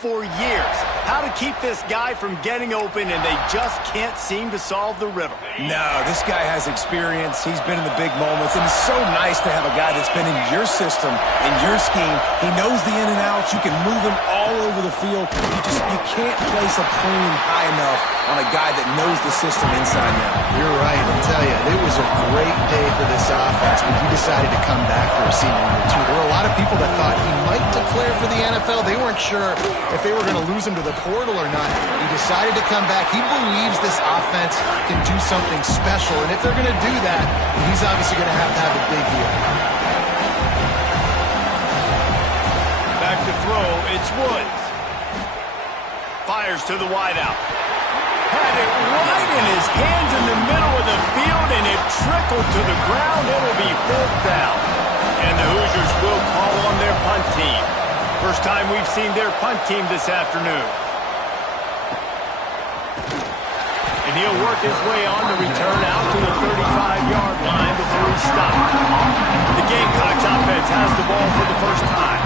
for years how to keep this guy from getting open, and they just can't seem to solve the riddle. No, this guy has experience. He's been in the big moments, and it's so nice to have a guy that's been in your system, in your scheme. He knows the in and outs. You can move him all over the field. You can't place a premium high enough on a guy that knows the system inside and out. You're right. I'll tell you, it was a great day for this offense when he decided to come back for a senior year, too. There were a lot of people that thought he might declare for the NFL. They weren't sure if they were going to lose him to the portal or not. He decided to come back. He believes this offense can do something special, and if they're going to do that, he's obviously going to have a big year. Back to throw, it's Woods. Fires to the wideout. Had it right in his hands in the middle of the field, and it trickled to the ground. It'll be 4th down. And the Hoosiers will call on their punt team. First time we've seen their punt team this afternoon. And he'll work his way on the return out to the 35-yard line before he's stopped. The Gamecocks offense has the ball for the first time.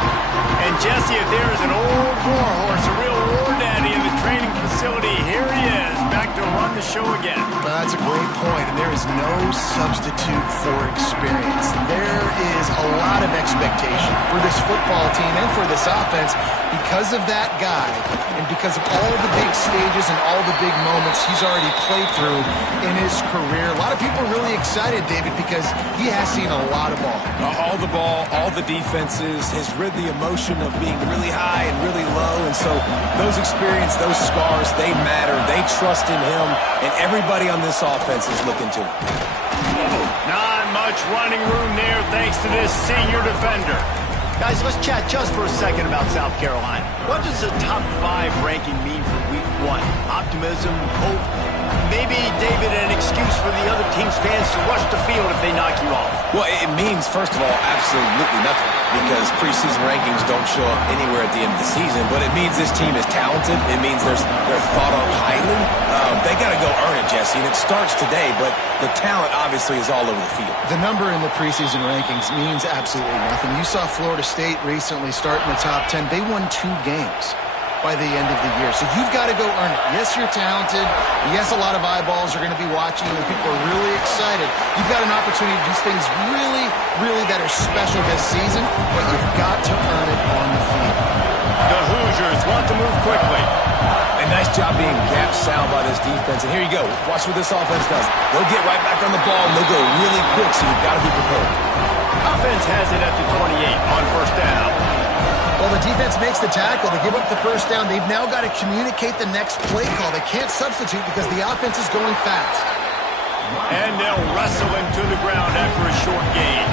And Jesse, if there is an old warhorse, a real war daddy in the training facility, here he is, back to run the show again. That's a great point, and there is no substitute for experience. There is a lot of expectation for this football team and for this offense because of that guy and because of all the big stages and all the big moments he's already played through in his career. A lot of people are really excited, David, because he has seen a lot of ball. All the ball, all the defenses, has rid the emotion of being really high and really low, and so those experience, those scars, they matter. They trust in him, and everybody on this offense is looking to him. Not much running room there thanks to this senior defender. Guys, let's chat just for a second about South Carolina. What does a top 5 ranking mean for week 1? Optimism, hope, maybe, David, an excuse for the other team's fans to rush the field if they knock you off? Well, it means, first of all, absolutely nothing, because preseason rankings don't show up anywhere at the end of the season, but it means this team is talented. It means they're thought of highly. They got to go earn it, Jesse, and it starts today, but the talent obviously is all over the field. The number in the preseason rankings means absolutely nothing. You saw Florida State recently start in the top 10. They won 2 games by the end of the year. So you've got to go earn it. Yes, you're talented. Yes, a lot of eyeballs are going to be watching you, and people are really excited. You've got an opportunity to do things really, really that are special this season, but you've got to earn it on the field. The Hoosiers want to move quickly. A nice job being gap sound by this defense. And here you go. Watch what this offense does. They'll get right back on the ball, and they'll go really quick, so you've got to be prepared. Offense has it at the 28 on 1st down. Well, the defense makes the tackle. They give up the 1st down. They've now got to communicate the next play call. They can't substitute because the offense is going fast. And they'll wrestle him to the ground after a short gain.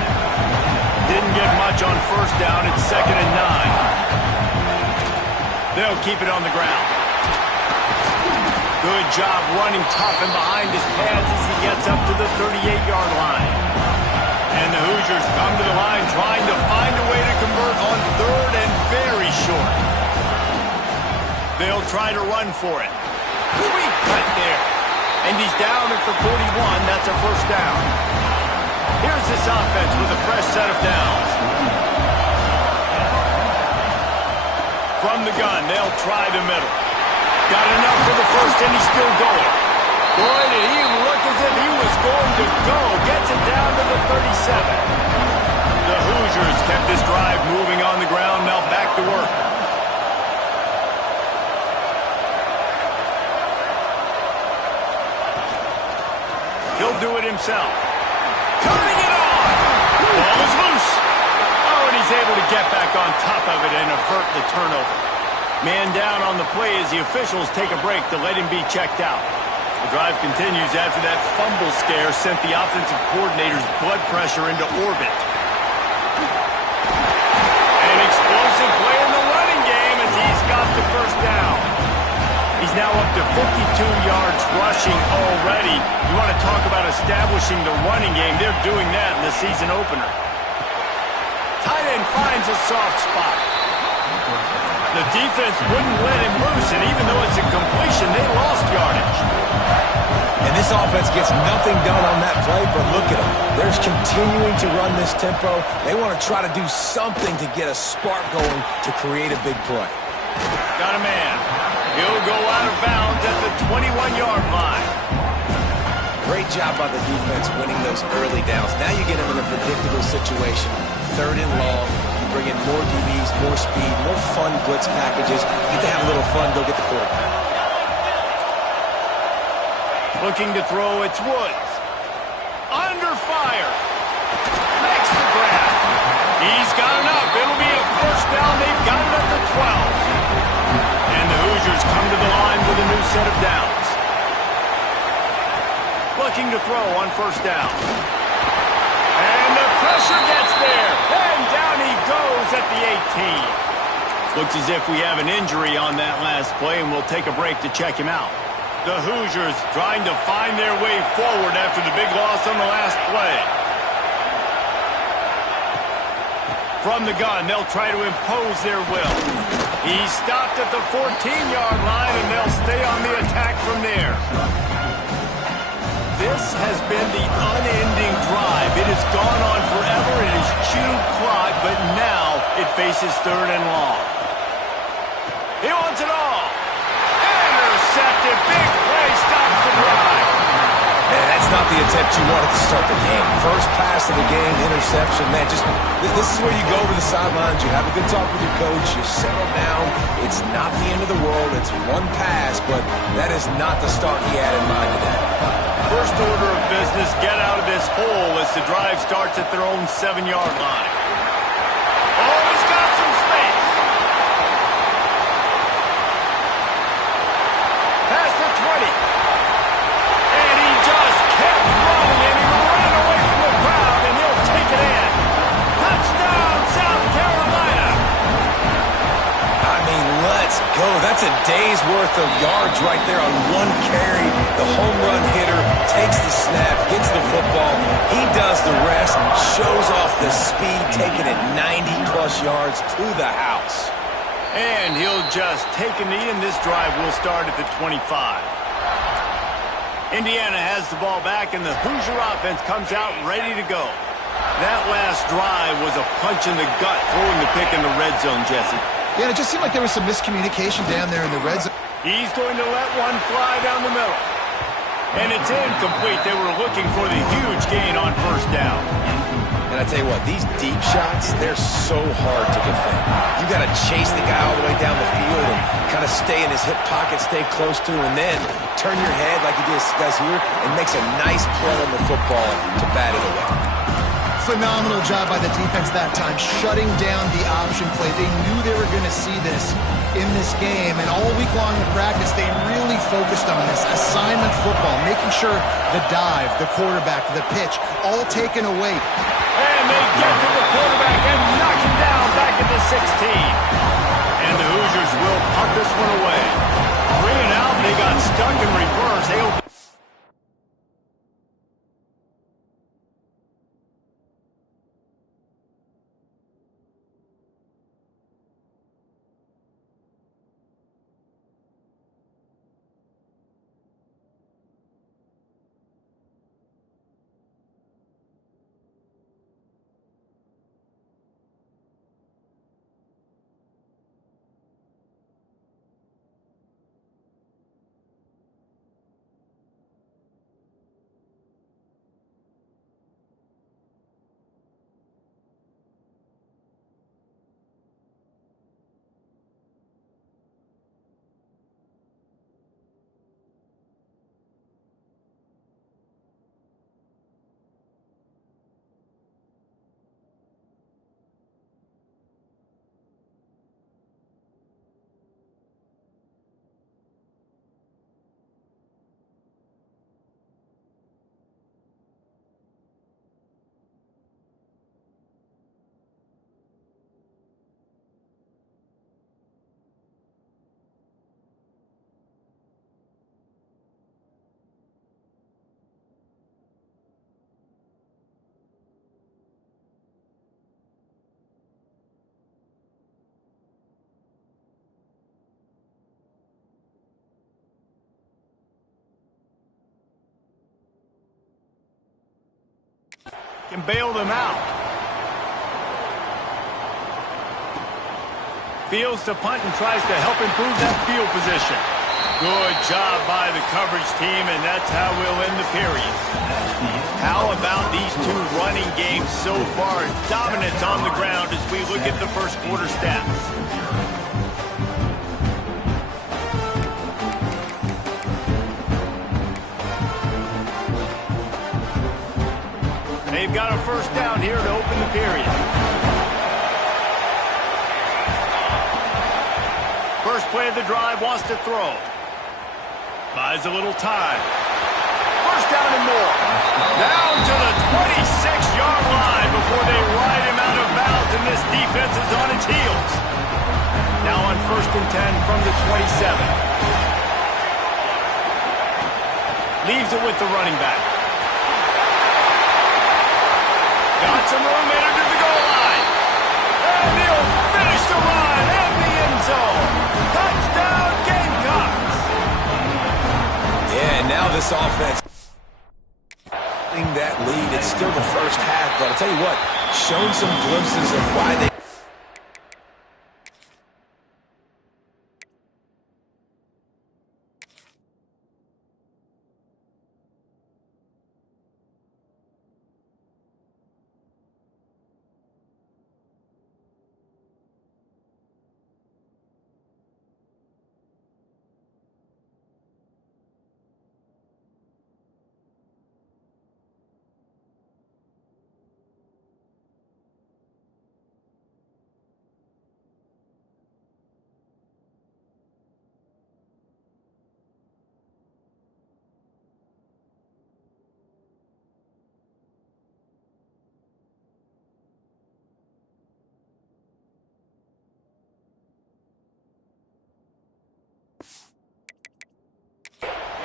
Didn't get much on 1st down. It's 2nd and 9. They'll keep it on the ground. Good job running tough and behind his pads as he gets up to the 38-yard line. And the Hoosiers come to the line trying to find a way to convert on 3rd and very short. They'll try to run for it. Sweet cut there. And he's down at the 41. That's a 1st down. Here's this offense with a fresh set of downs. From the gun, they'll try the middle. Got enough for the 1st, and he's still going. Boy, did he look as if he was going to go. Gets it down to the 37. The Hoosiers kept this drive moving on the ground. Now back to work. He'll do it himself. Turning it on. Ball is loose. Oh, and he's able to get back on top of it and avert the turnover. Man down on the play as the officials take a break to let him be checked out. The drive continues after that fumble scare sent the offensive coordinator's blood pressure into orbit. An explosive play in the running game as he's got the 1st down. He's now up to 52 yards rushing already. You want to talk about establishing the running game. They're doing that in the season opener. Tight end finds a soft spot. The defense wouldn't let him loose, and even though it's a completion, they lost yardage. And this offense gets nothing done on that play, but look at them. They're continuing to run this tempo. They want to try to do something to get a spark going to create a big play. got a man. He'll go out of bounds at the 21-yard line. Great job by the defense winning those early downs. Now you get them in a predictable situation. 3rd and long. You bring in more DBs, more speed, more fun blitz packages. You get to have a little fun, go get the quarterback. Looking to throw, it's Woods. Under fire. Makes the grab. He's got enough. It'll be a first down. They've got it at the 12. And the Hoosiers come to the line with a new set of downs. Looking to throw on first down. And the pressure gets there. And down he goes at the 18. Looks as if we have an injury on that last play, and we'll take a break to check him out. The Hoosiers trying to find their way forward after the big loss on the last play. From the gun, they'll try to impose their will. He's stopped at the 14-yard line, and they'll stay on the attack from there. This has been the unending drive. It has gone on forever. It has chewed clock, but now it faces 3rd and long. He wants it all. Intercepted. Big play. Stops the drive. Man, that's not the attempt you wanted to start the game. First pass of the game, interception. Man, this is where you go over the sidelines. You have a good talk with your coach. You settle down. It's not the end of the world. It's one pass, but that is not the start he had in mind today. First order of business, get out of this hole as the drive starts at their own 7-yard line. Oh, he's got some space. Past the 20. And he just kept running, and he ran away from the crowd, and he'll take it in. Touchdown, South Carolina. I mean, let's go. That's a day's worth of yards right there on one carry. The home run hitter takes the snap, gets the football. He does the rest, shows off the speed, taking it 90-plus yards to the house. And he'll just take a knee, and this drive will start at the 25. Indiana has the ball back, and the Hoosier offense comes out ready to go. That last drive was a punch in the gut, throwing the pick in the red zone, Jesse. Yeah, it just seemed like there was some miscommunication down there in the red zone. He's going to let one fly down the middle. And it's incomplete. They were looking for the huge gain on first down. And I tell you what, these deep shots, they're so hard to defend. You got to chase the guy all the way down the field and kind of stay in his hip pocket, stay close to, and then turn your head like he does here and makes a nice play on the football to bat it away. Phenomenal job by the defense that time, shutting down the option play. They knew they were going to see this in this game, and all week long in practice, they really focused on this assignment football, making sure the dive, the quarterback, the pitch, all taken away. And they get to the quarterback and knock him down back at the 16. And the Hoosiers will punt this one away. Bring it out, they got stuck in reverse. They open. Can bail them out. Fields to punt and tries to help improve that field position. Good job by the coverage team, and that's how we'll end the period. How about these two running games so far? Dominance on the ground as we look at the first quarter stats. They've got a first down here to open the period. First play of the drive, wants to throw. Buys a little time. First down and more. Down to the 26-yard line before they ride him out of bounds, and this defense is on its heels. Now on 1st and 10 from the 27. Leaves it with the running back. Got some room entered to the goal line. And he'll finish the run in the end zone. Touchdown, Gamecocks. Yeah, and now this offense that lead. It's still the first half, but I'll tell you what, shown some glimpses of why they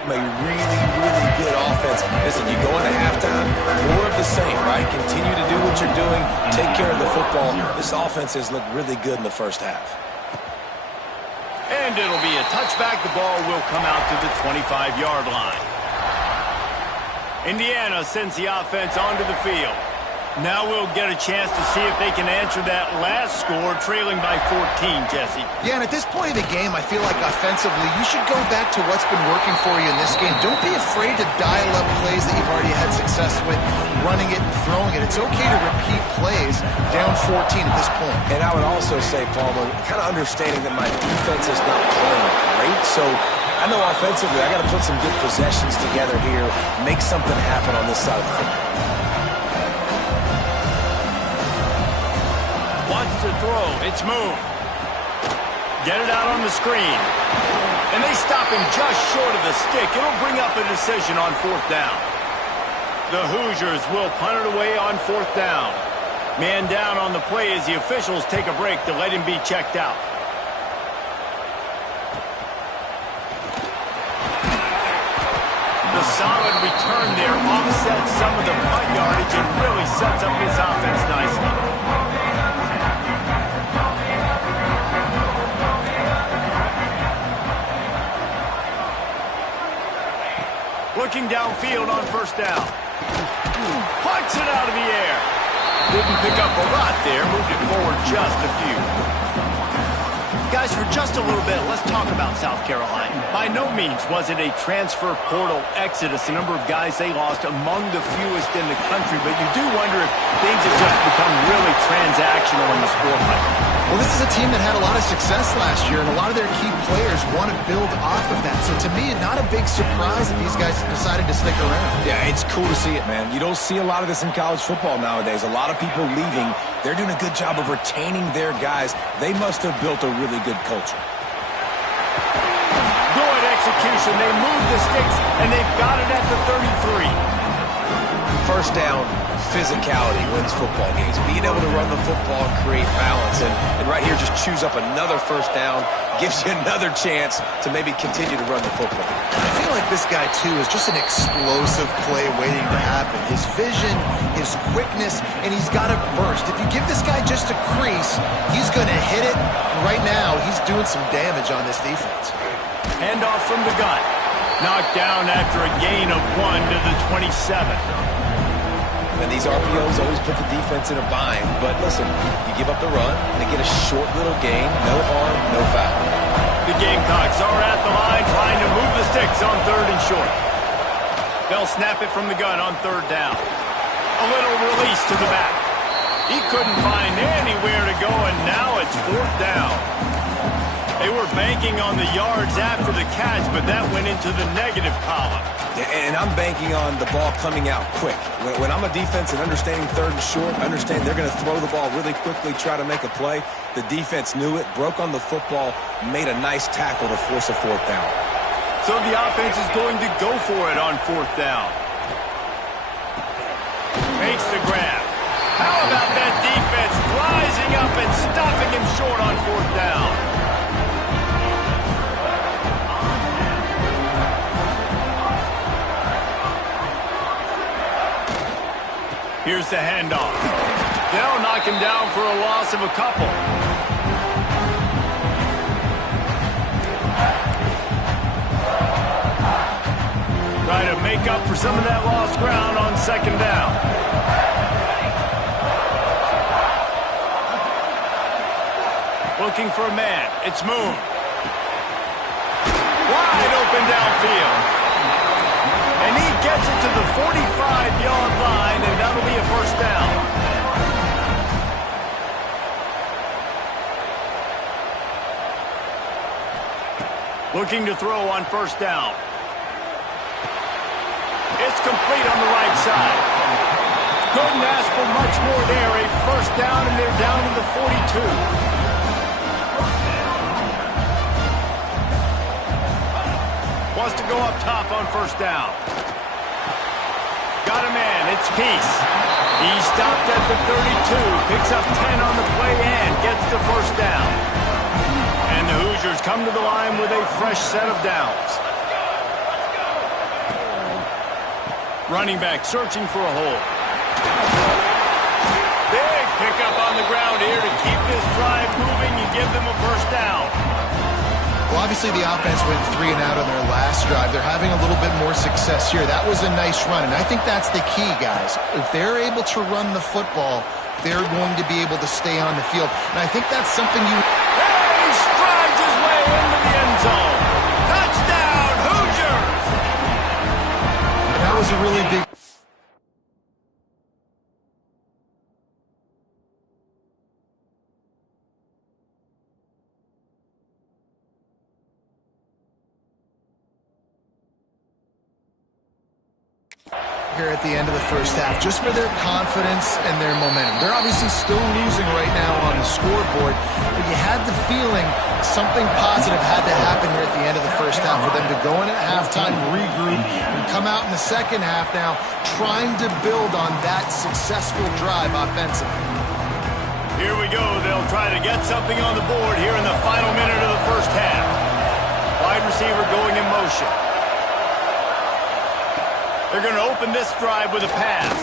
a really good offense. Listen, you go into halftime, more of the same, right? Continue to do what you're doing, take care of the football. This offense has looked really good in the first half. And it'll be a touchback. The ball will come out to the 25-yard line. Indiana sends the offense onto the field. Now we'll get a chance to see if they can answer that last score, trailing by 14, Jesse. Yeah, and at this point of the game, I feel like offensively, you should go back to what's been working for you in this game. Don't be afraid to dial up plays that you've already had success with, running it and throwing it. It's okay to repeat plays down 14 at this point. And I would also say, Palmer, kind of understanding that my defense is not playing great, so I know offensively I got to put some good possessions together here, make something happen on this side of the football. Wants to throw. It's moved. Get it out on the screen. And they stop him just short of the stick. It'll bring up a decision on 4th down. The Hoosiers will punt it away on 4th down. Man down on the play as the officials take a break to let him be checked out. The solid return there offsets some of the punt yardage and really sets up his offense nicely. Looking downfield on 1st down. Punts it out of the air. Didn't pick up a lot there. Moved it forward just a few. Guys, for just a little bit, let's talk about South Carolina. By no means was it a transfer portal exodus. The number of guys they lost among the fewest in the country, but you do wonder if things have just become really transactional in the sport right now. Well, this is a team that had a lot of success last year, and a lot of their key players want to build off of that. So to me, not a big surprise that these guys decided to stick around. Yeah, it's cool to see it, man. You don't see a lot of this in college football nowadays. A lot of people leaving. They're doing a good job of retaining their guys. They must have built a really good culture. Good execution. They move the sticks, and they've got it at the 33. First down, physicality wins football games. Being able to run the football and create balance. And right here, just choose up another first down, gives you another chance to maybe continue to run the football. I feel like this guy, too, is just an explosive play waiting to happen. His vision, his quickness, and he's got a burst. If you give this guy just a crease, he's going to hit it. Right now, he's doing some damage on this defense. Handoff from the gun. Knocked down after a gain of 1 to the 27. And these RPOs always put the defense in a bind. But listen, you give up the run, they get a short little gain, no harm, no foul. The Gamecocks are at the line trying to move the sticks on 3rd and short. They'll snap it from the gun on 3rd down. A little release to the back. He couldn't find anywhere to go, and now it's 4th down. They were banking on the yards after the catch, but that went into the negative column. And I'm banking on the ball coming out quick. When I'm a defense and understanding 3rd and short, understand they're going to throw the ball really quickly, try to make a play. The defense knew it, broke on the football, made a nice tackle to force a 4th down. So the offense is going to go for it on 4th down. Makes the grab. How about that defense rising up and stopping him short on 4th down? Here's the handoff. They'll knock him down for a loss of a couple. Try to make up for some of that lost ground on 2nd down. Looking for a man. It's Moon. Wide open downfield. And he gets it to the 45-yard line, and that'll be a 1st down. Looking to throw on 1st down. It's complete on the right side. Couldn't ask for much more there. A 1st down, and they're down to the 42. Wants to go up top on 1st down. Got a man. It's Peace. He stopped at the 32. Picks up 10 on the play and gets the 1st down. And the Hoosiers come to the line with a fresh set of downs. Running back searching for a hole. Big pickup on the ground here to keep this drive moving and give them a 1st down. Well, obviously the offense went 3 and out on their last drive. They're having a little bit more success here. That was a nice run, and I think that's the key, guys. If they're able to run the football, they're going to be able to stay on the field. And I think that's something you... And he strides his way into the end zone. Touchdown, Hoosiers! And that was a really big... here at the end of the 1st half, just for their confidence and their momentum. They're obviously still losing right now on the scoreboard, but you had the feeling something positive had to happen here at the end of the 1st half for them to go in at halftime, regroup, and come out in the 2nd half now trying to build on that successful drive offensively. Here we go. They'll try to get something on the board here in the final minute of the 1st half. Wide receiver going in motion. They're going to open this drive with a pass.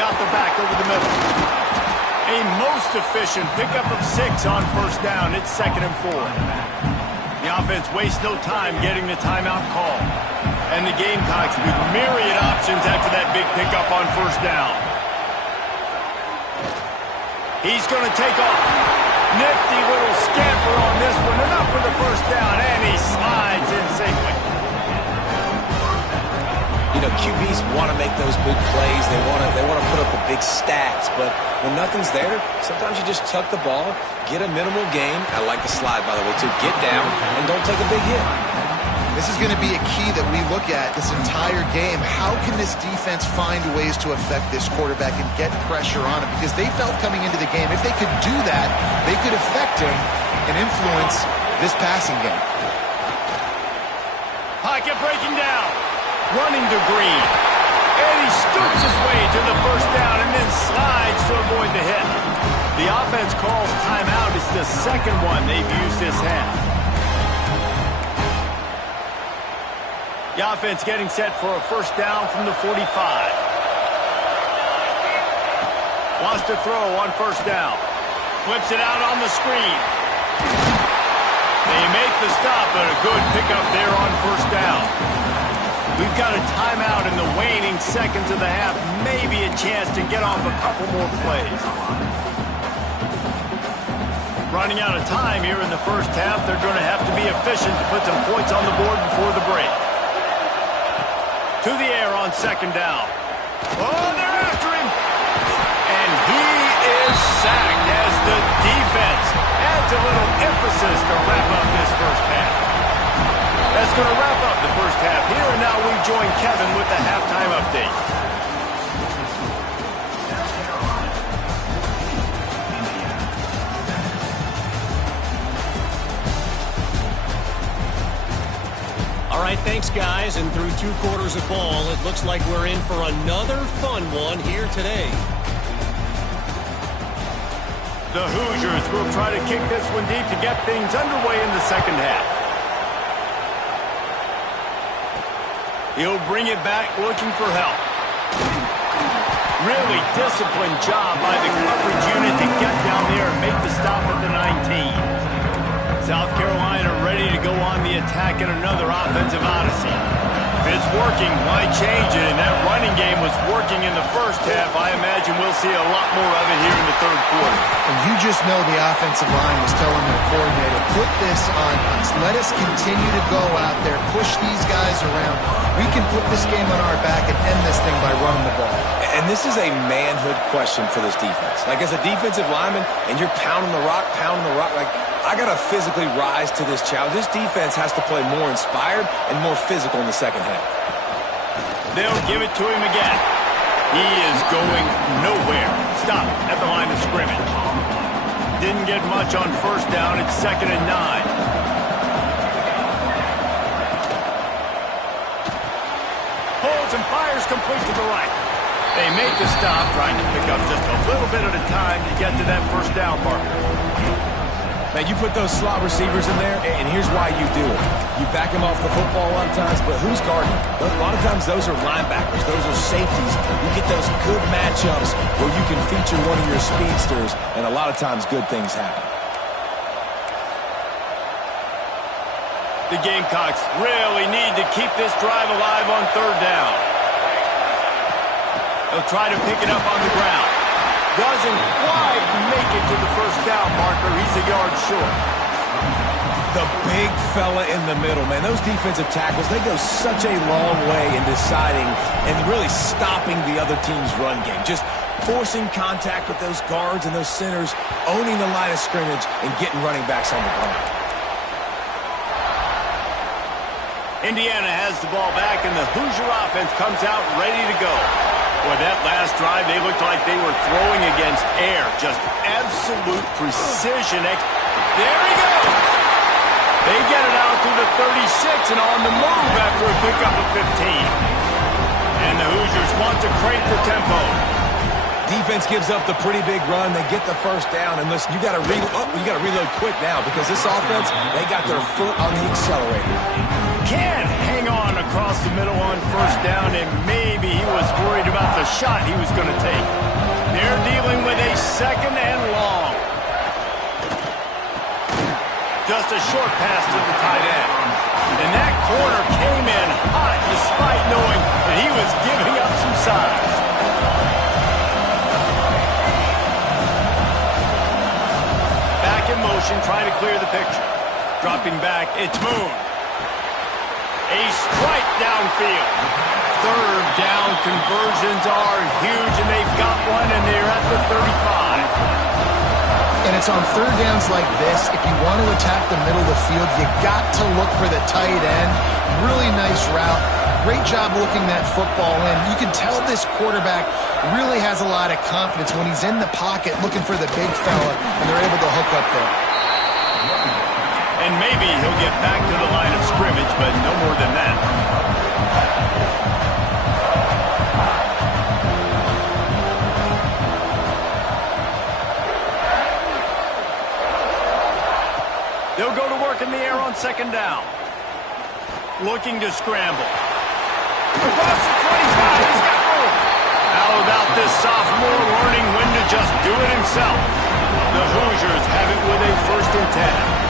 Got the back over the middle. A most efficient pickup of 6 on 1st down. It's 2nd and 4. The offense wastes no time getting the timeout call. And the Gamecocks with myriad options after that big pickup on 1st down. He's going to take off. Nifty little scamper on this one. Enough for the 1st down. And he slides in safely. You know, QBs want to make those big plays. They want to put up the big stats. But when nothing's there, sometimes you just tuck the ball, get a minimal gain. I like the slide, by the way, too. Get down and don't take a big hit. This is going to be a key that we look at this entire game. How can this defense find ways to affect this quarterback and get pressure on him? Because they felt coming into the game, if they could do that, they could affect him and influence this passing game. Pocket breaking down. Running to Green. And he scoops his way to the 1st down and then slides to avoid the hit. The offense calls timeout. It's the 2nd one they've used this half. The offense getting set for a 1st down from the 45. Wants to throw on 1st down. Flips it out on the screen. They make the stop, but a good pickup there on 1st down. We've got a timeout in the waning seconds of the half. Maybe a chance to get off a couple more plays. Running out of time here in the first half. They're going to have to be efficient to put some points on the board before the break. To the air on second down. Oh, they're after him. And he is sacked as the defense adds a little emphasis to wrap up this first half. That's going to wrap up the first half here, and now we join Kevin with the halftime update. All right, thanks, guys. And through 2 quarters of ball, it looks like we're in for another fun one here today. The Hoosiers will try to kick this one deep to get things underway in the second half. He'll bring it back looking for help. Really disciplined job by the coverage unit to get down there and make the stop at the 19. South Carolina ready to go on the attack in another offensive odyssey. If it's working, why change it? And that running game was working in the first half. I imagine we'll see a lot more of it here in the third quarter. And you just know the offensive line was telling their coordinator, put this on us. Let us continue to go out there, push these guys around. We can put this game on our back and end this thing by running the ball. And this is a manhood question for this defense. Like, as a defensive lineman, and you're pounding the rock, like, I got to physically rise to this challenge. This defense has to play more inspired and more physical in the second half. They'll give it to him again. He is going nowhere. Stop at the line of scrimmage. Didn't get much on first down. It's 2nd and 9. Holds and fires complete to the right. They make the stop, trying to pick up just a little bit at a time to get to that first down marker. Now, you put those slot receivers in there, and here's why you do it. You back them off the football a lot of times, but who's guarding them? A lot of times those are linebackers. Those are safeties. You get those good matchups where you can feature one of your speedsters, and a lot of times good things happen. The Gamecocks really need to keep this drive alive on third down. They'll try to pick it up on the ground. Doesn't quite make it to the first down marker. He's a yard short. The big fella in the middle, man. Those defensive tackles, they go such a long way in deciding and really stopping the other team's run game. Just forcing contact with those guards and those centers, owning the line of scrimmage, and getting running backs on the ground. Indiana has the ball back, and the Hoosier offense comes out ready to go. Boy, that last drive, they looked like they were throwing against air. Just absolute precision. There he goes. They get it out to the 36 and on the move after a pickup of 15. And the Hoosiers want to crank the tempo. Defense gives up the pretty big run. They get the first down. And listen, you got to reload quick now because this offense, they got their foot on the accelerator. Can't hang on across the middle on first down, and maybe he was worried about the shot he was going to take. They're dealing with a 2nd and long. Just a short pass to the tight end. And that corner came in hot despite knowing that he was giving up some size. Back in motion, trying to clear the picture. Dropping back, it's Moon. A strike downfield. Third down conversions are huge, and they've got one, and they're at the 35. And it's on third downs like this, if you want to attack the middle of the field, you got to look for the tight end. Really nice route. Great job looking that football in. You can tell this quarterback really has a lot of confidence when he's in the pocket looking for the big fella, and they're able to hook up there. And maybe he'll get back to the line of scrimmage, but no more than that. They'll go to work in the air on 2nd down. Looking to scramble. Across the 25, he's got room. How about this sophomore learning when to just do it himself? The Hoosiers have it with a 1st and 10.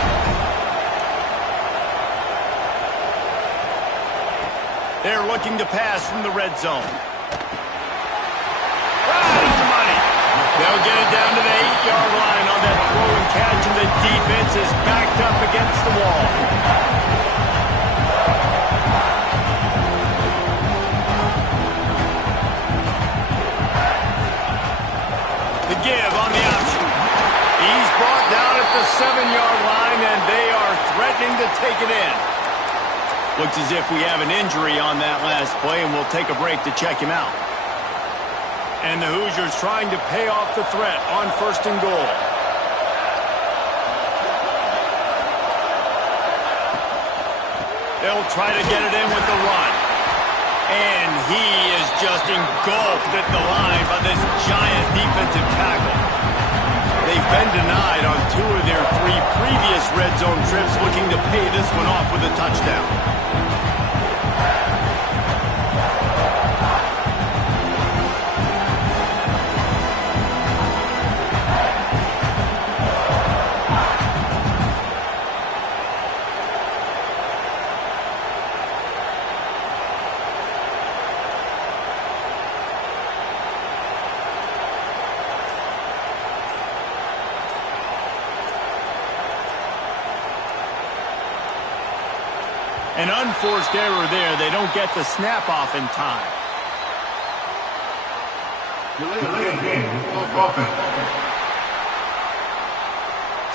They're looking to pass from the red zone. Right into money. They'll get it down to the 8-yard line on that throw and catch, and the defense is backed up against the wall. The give on the option. He's brought down at the 7-yard line, and they are threatening to take it in. Looks as if we have an injury on that last play, and we'll take a break to check him out. And the Hoosiers trying to pay off the threat on 1st and goal. They'll try to get it in with the run. And he is just engulfed at the line by this giant defensive tackle. They've been denied on 2 of their 3 previous red zone trips, looking to pay this one off with a touchdown. An unforced error there. They don't get the snap off in time.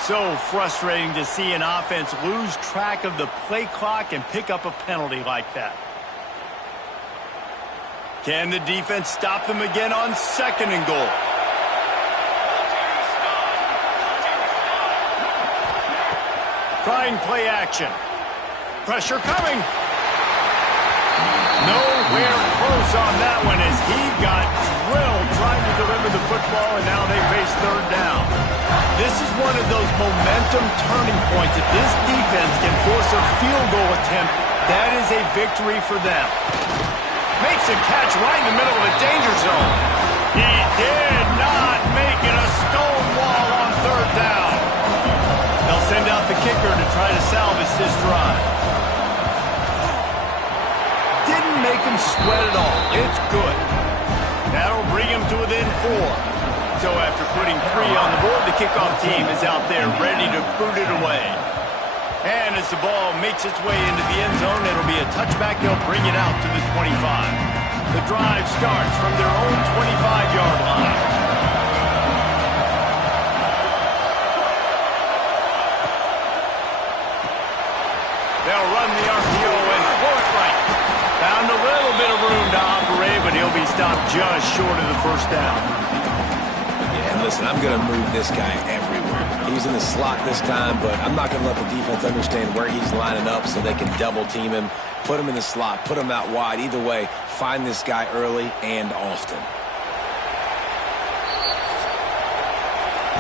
So frustrating to see an offense lose track of the play clock and pick up a penalty like that. Can the defense stop them again on 2nd and goal? Trying play action. Pressure coming. Nowhere close on that one as he got drilled trying to deliver the football, and now they face 3rd down. This is one of those momentum turning points. If this defense can force a field goal attempt, that is a victory for them. Makes a catch right in the middle of a danger zone. He did not make it a stone wall on 3rd down. They'll send out the kicker to try to salvage this drive. Didn't make him sweat at all. It's good. That'll bring him to within 4. So after putting 3 on the board, the kickoff team is out there ready to boot it away. And as the ball makes its way into the end zone, it'll be a touchback. They'll bring it out to the 25. The drive starts from their own 25-yard line. They'll run the RPO and throw it right. Found a little bit of room to operate, but he'll be stopped just short of the 1st down. Yeah, and listen, I'm going to move this guy everywhere. He's in the slot this time, but I'm not going to let the defense understand where he's lining up so they can double team him, put him in the slot, put him out wide. Either way, find this guy early and often.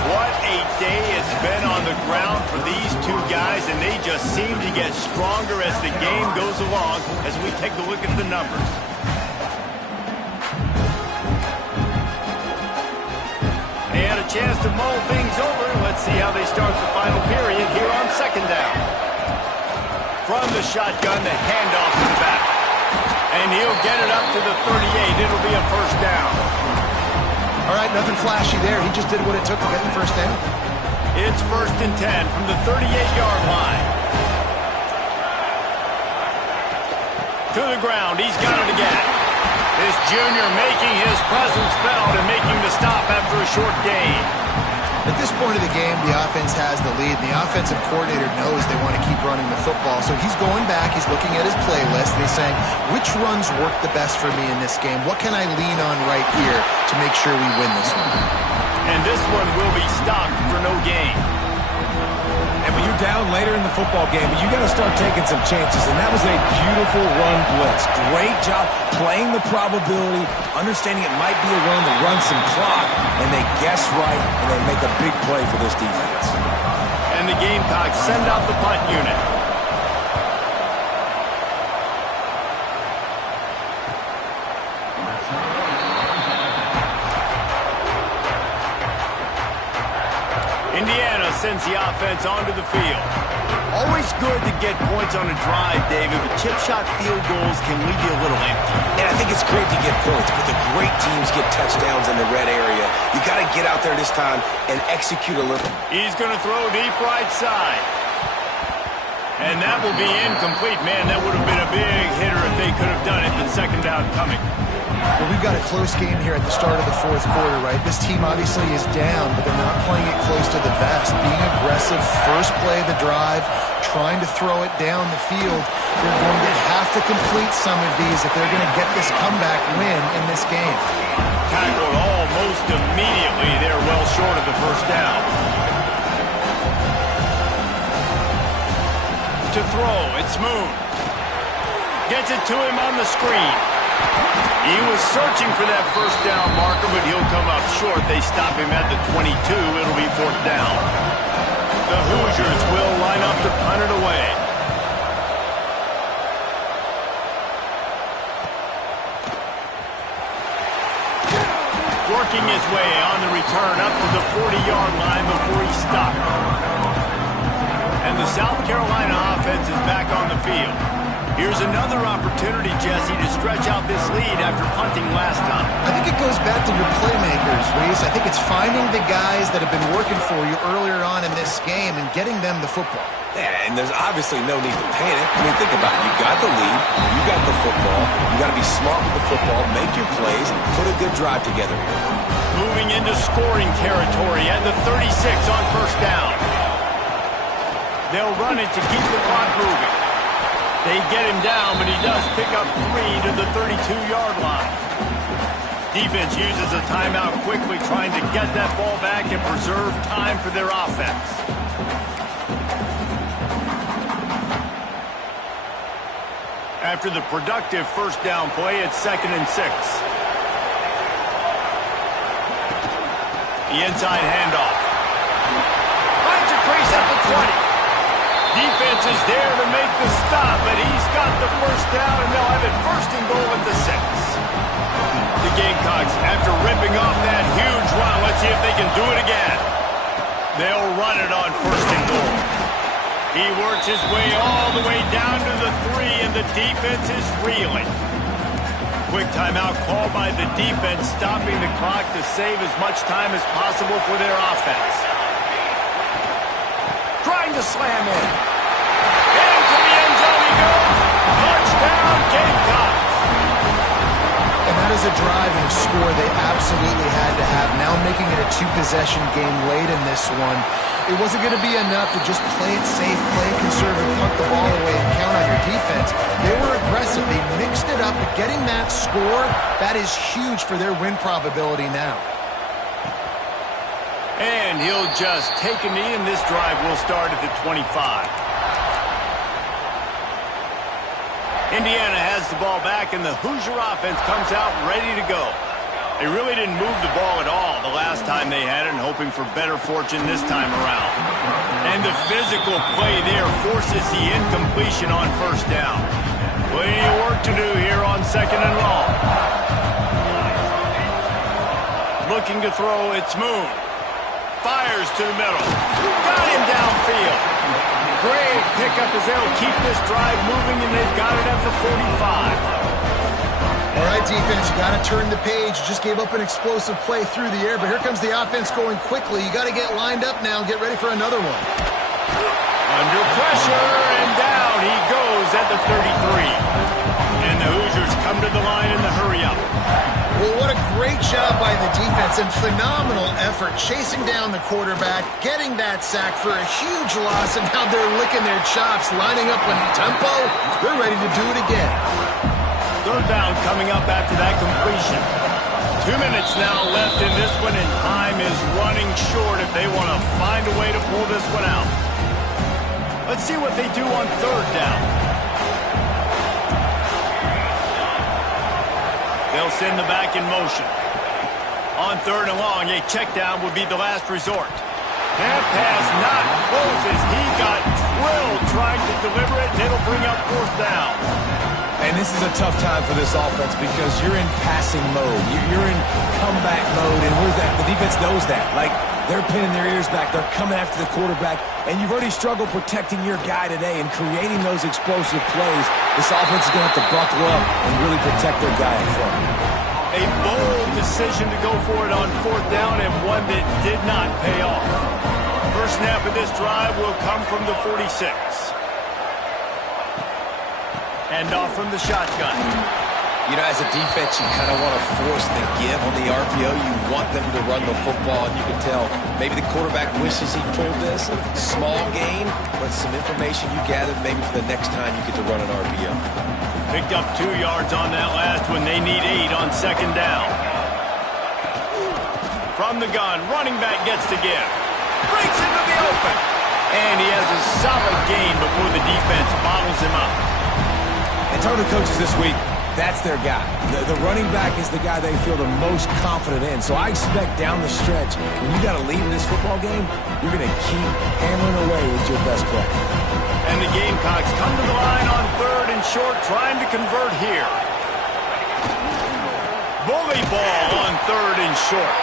What a day it's been on the ground for these 2 guys, and they just seem to get stronger as the game goes along as we take a look at the numbers. They had a chance to mull things over. Let's see how they start the final period here on 2nd down. From the shotgun, the handoff to the back. And he'll get it up to the 38. It'll be a 1st down. All right, nothing flashy there. He just did what it took to get the 1st down. It's 1st and 10 from the 38-yard line. To the ground. He's got it again. This junior making his presence felt and making the stop after a short gain. At this point of the game, the offense has the lead, and the offensive coordinator knows they want to keep running the football. So he's going back, he's looking at his playlist, and he's saying, which runs work the best for me in this game? What can I lean on right here to make sure we win this one? And this one will be stopped for no gain. And when you're down later in the football game, you got to start taking some chances. And that was a beautiful run blitz. Great job playing the probability, understanding it might be a run to run some clock, and they guess right, and they make a big play for this defense. And the Gamecocks send out the punt unit. Indiana sends sends the offense onto the field. Always good to get points on a drive, David, but chip shot field goals can leave you a little empty. And I think it's great to get points, but the great teams get touchdowns in the red area. You got to get out there this time and execute a little. He's going to throw deep right side. And that will be incomplete. Man, that would have been a big hitter if they could have done it, but second down coming. Well, we've got a close game here at the start of the fourth quarter, right? This team obviously is down, but they're not playing it close to the vest. Being aggressive, first play of the drive, trying to throw it down the field. They're going to have to complete some of these if they're going to get this comeback win in this game. Tackled almost immediately. They're well short of the first down. To throw, it's Moon. Gets it to him on the screen. He was searching for that first down marker, but he'll come up short. They stop him at the 22. It'll be fourth down. The Hoosiers will line up to punt it away. Working his way on the return up to the 40-yard line before he stopped. And the South Carolina offense is back on the field. Here's another opportunity, Jesse, to stretch out this lead after punting last time. I think it goes back to your playmakers, Reese. I think it's finding the guys that have been working for you earlier on in this game and getting them the football. Yeah, and there's obviously no need to panic. I mean, think about it. You got the lead. You got the football. You got to be smart with the football, make your plays, put a good drive together here. Moving into scoring territory at the 36 on first down. They'll run it to keep the clock moving. They get him down, but he does pick up 3 to the 32-yard line. Defense uses a timeout quickly, trying to get that ball back and preserve time for their offense. After the productive first down play, it's 2nd and 6. The inside handoff. Finds a crease at the 20. Defense is there to make the stop, but he's got the first down, and they'll have it first and goal at the 6. The Gamecocks, after ripping off that huge run, let's see if they can do it again. They'll run it on first and goal. He works his way all the way down to the 3, and the defense is reeling. Quick timeout called by the defense, stopping the clock to save as much time as possible for their offense. Trying to slam in. Into the end zone he goes. Touchdown, Gamecocks. And that is a drive and a score they absolutely had to have. Now making it a 2-possession game late in this one. It wasn't going to be enough to just play it safe, play it conservative, punt the ball away, and count on your defense. They were aggressive. They mixed it up. But getting that score, that is huge for their win probability now. And he'll just take a knee, and this drive will start at the 25. Indiana has the ball back, and the Hoosier offense comes out ready to go. They really didn't move the ball at all the last time they had it, and hoping for better fortune this time around. And the physical play there forces the incompletion on first down. Plenty of work to do here on 2nd and long. Looking to throw, it's Moon. Fires to the middle. Got him downfield. Great pickup as they'll keep this drive moving, and they've got it at the 45. All right, defense, you got to turn the page. You just gave up an explosive play through the air, but here comes the offense going quickly. You got to get lined up now and get ready for another one. Under pressure, and down he goes at the 33. And the Hoosiers come to the line in the hurry-up. Well, what a great job by the defense and phenomenal effort chasing down the quarterback, getting that sack for a huge loss, and now they're licking their chops, lining up in tempo. They're ready to do it again. Third down coming up after that completion. 2 minutes now left in this one, and time is running short if they want to find a way to pull this one out. Let's see what they do on third down. They'll send the back in motion. On 3rd and long, a check down would be the last resort. That pass not close as he got drilled trying to deliver it, and it'll bring up 4th down. And this is a tough time for this offense because you're in passing mode. You're in comeback mode, and where's that? The defense knows that. Like, they're pinning their ears back. They're coming after the quarterback, and you've already struggled protecting your guy today and creating those explosive plays. This offense is going to have to buckle up and really protect their guy in front. A bold decision to go for it on 4th down, and one that did not pay off. First snap of this drive will come from the 46. Hand off from the shotgun. You know, as a defense, you kind of want to force the give on the RPO. You want them to run the football, and you can tell maybe the quarterback wishes he pulled this. Small gain, but some information you gathered maybe for the next time you get to run an RPO. Picked up 2 yards on that last one. They need 8 on 2nd down. From the gun, running back gets to give. Breaks into the open. And he has a solid gain before the defense bottles him up. And talking to coaches this week, that's their guy. The running back is the guy they feel the most confident in. So I expect down the stretch, when you got to lead in this football game, you're going to keep hammering away with your best play. And the Gamecocks come to the line on 3rd and short, trying to convert here. Bully ball on 3rd and short.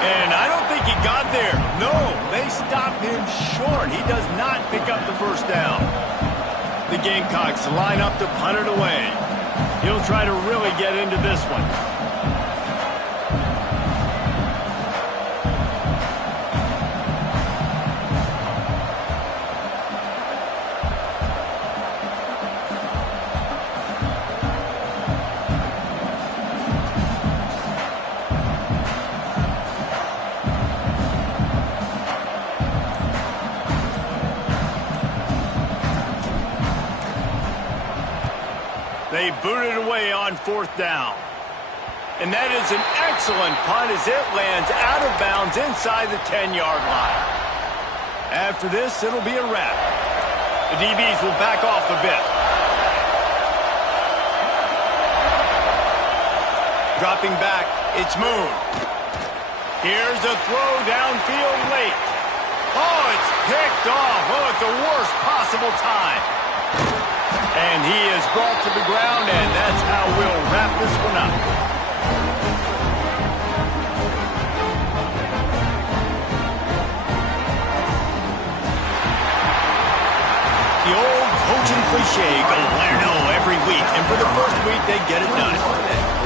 And I don't think he got there. No, they stop him short. He does not pick up the first down. The Gamecocks line up to punt it away. He'll try to really get into this one. They boot it away on 4th down. And that is an excellent punt as it lands out of bounds inside the 10-yard line. After this, it'll be a wrap. The DBs will back off a bit. Dropping back, it's Moon. Here's a throw downfield late. Oh, it's picked off. Oh, at the worst possible time. And he is brought to the ground, and that's how we'll wrap this one up. The old coaching cliche, go win or no every week. And for the first week, they get it done.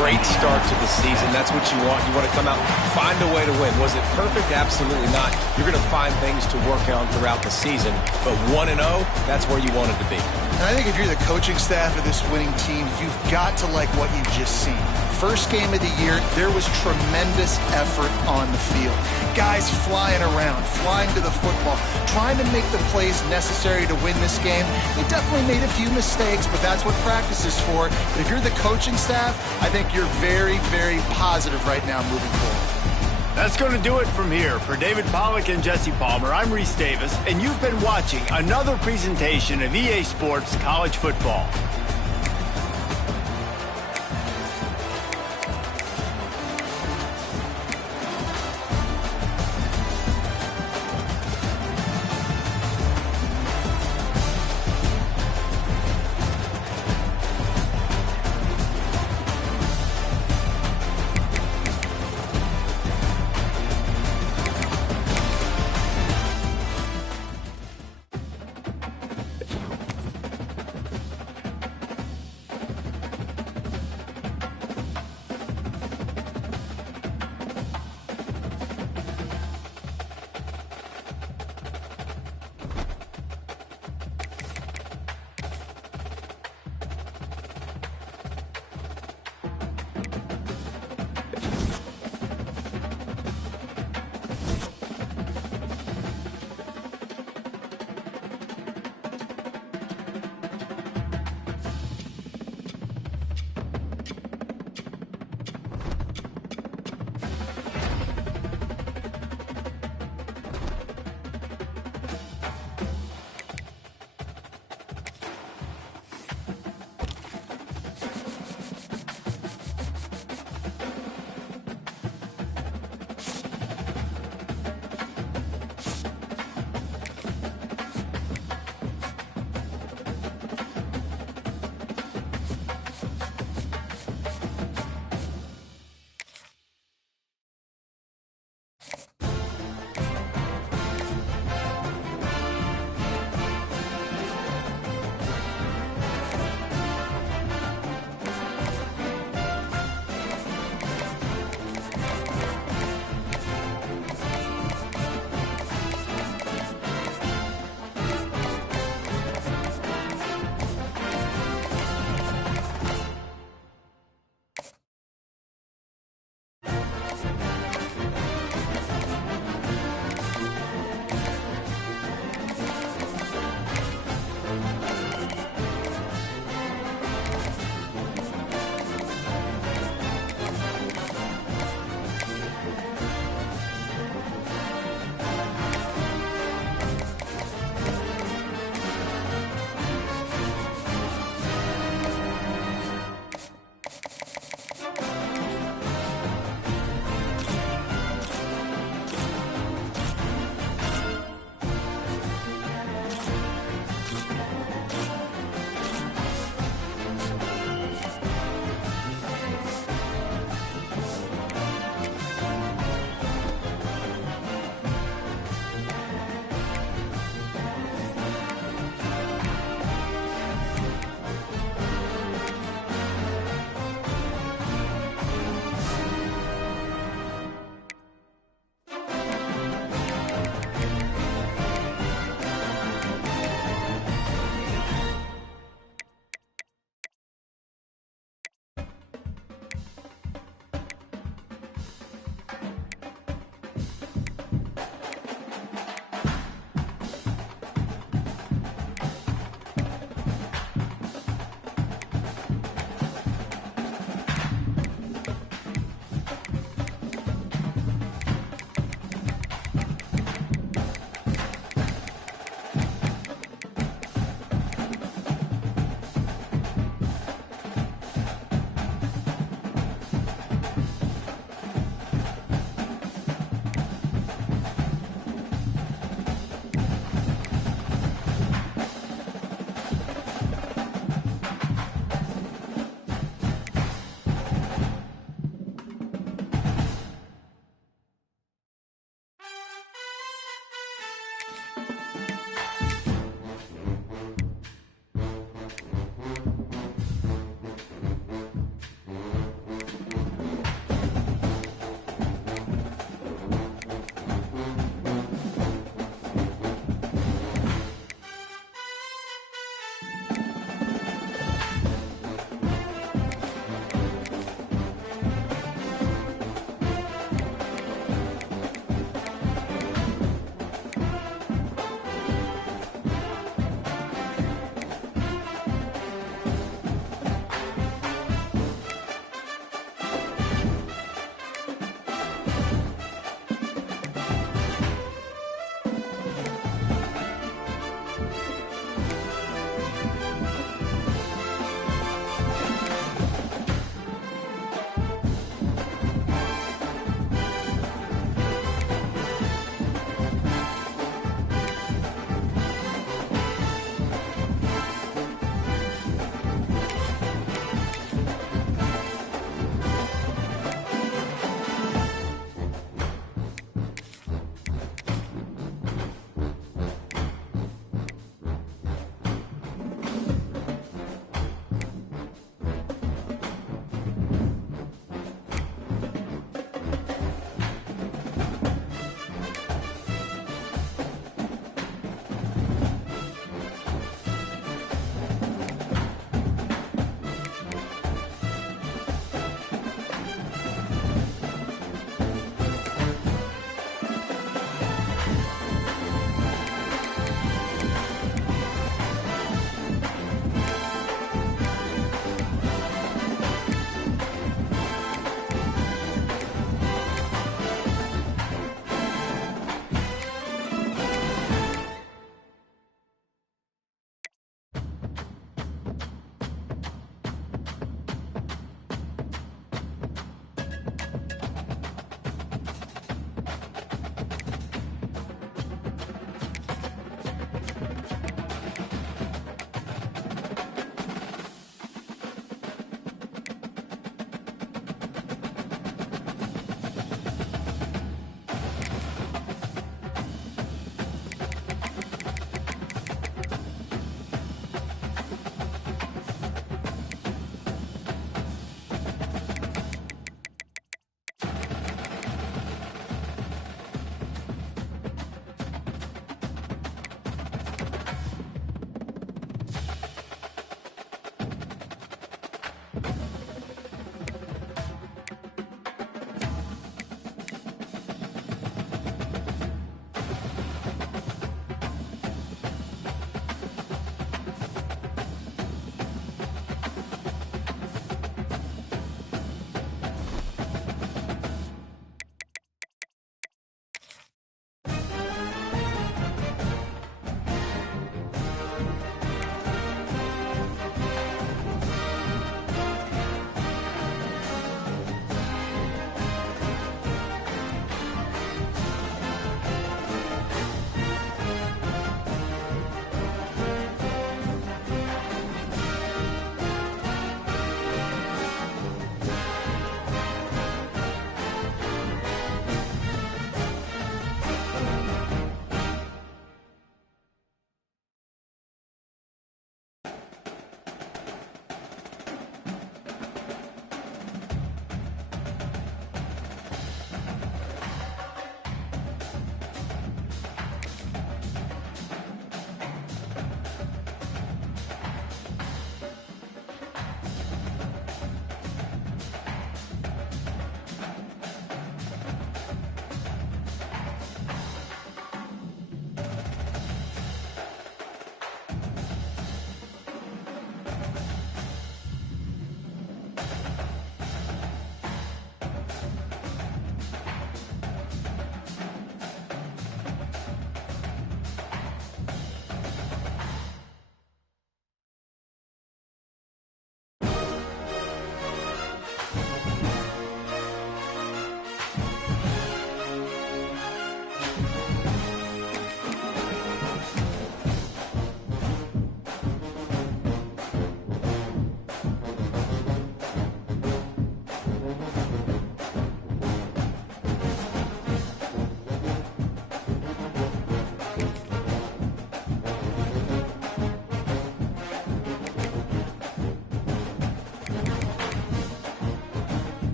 Great start to the season. That's what you want. You want to come out, find a way to win. Was it perfect? Absolutely not. You're going to find things to work on throughout the season. But 1-0, that's where you want it to be. And I think if you're the coaching staff of this winning team, you've got to like what you've just seen. First game of the year, there was tremendous effort on the field. Guys flying around, flying to the football, trying to make the plays necessary to win this game. They definitely made a few mistakes, but that's what practice is for. But if you're the coaching staff, I think you're very, very positive right now moving forward. That's going to do it from here. For David Pollack and Jesse Palmer, I'm Reese Davis, and you've been watching another presentation of EA Sports College Football.